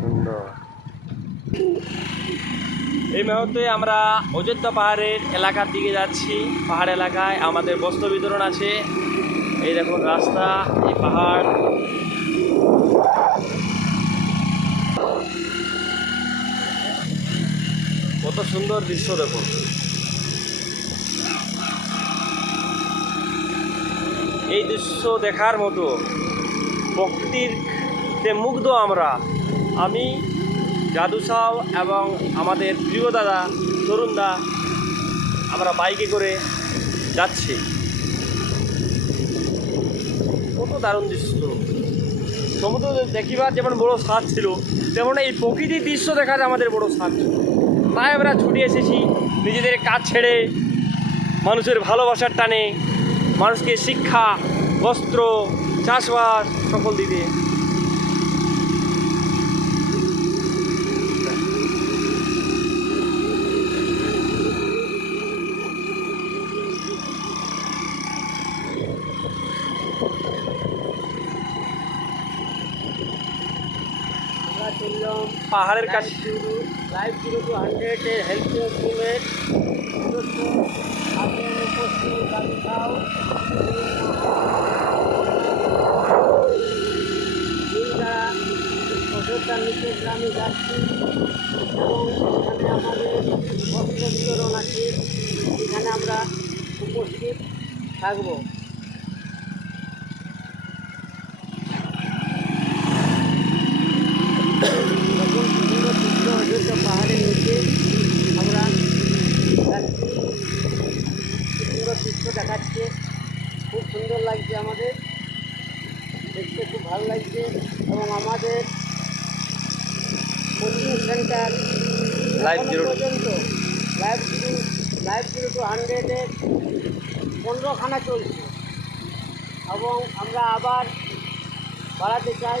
সুন্দর। এই মুহূর্তে আমরা অযোধ্যা পাহাড়ের এলাকার দিকে যাচ্ছি। পাহাড় এলাকায় আমাদের বস্ত্র বিতরণ আছে। এই দেখুন রাস্তা, এই পাহাড়। কত সুন্দর দৃশ্য দেখুন। এই দৃশ্য দেখার মতো প্রকৃতির মুগ্ধ আমরা। আমি জাদু সাহ এবং আমাদের প্রিয় দাদা তরুণ দা আমরা বাইকে করে যাচ্ছি। কত দারুণ দৃশ্য। সমুদ্র দেখিবার যেমন বড় স্বাদ ছিল, তেমন এই প্রকৃতির দৃশ্য দেখার আমাদের বড় স্বাদ। ছিল তাই আমরা ছুটে এসেছি নিজেদের কাজ ছেড়ে, মানুষের ভালোবাসার টানে, মানুষকে শিক্ষা, বস্ত্র, চাষবাস সকল দিতে চললাম পাহাড়ের কাছে। লাইভ জিরো টু হান্ড্রেডের হেলথ সদস্য আছেন উপস্থিত নিচে যাচ্ছি, এবং আমাদের আছে, এখানে আমরা উপস্থিত থাকব নতুন সুন্দর চিত্র অযোধ্যা পাহাড়ের নিচে আমরা যাচ্ছি সুন্দর দৃশ্য দেখাচ্ছে খুব সুন্দর লাগছে আমাদের। দেখতে খুব ভালো লাগছে। এবং আমাদের কোচিং সেন্টার Zero to- পর্যন্ত live zero live zero to হান্ড্রেডের পনেরোখানা চলছে। এবং আমরা আবার বাড়াতে চাই।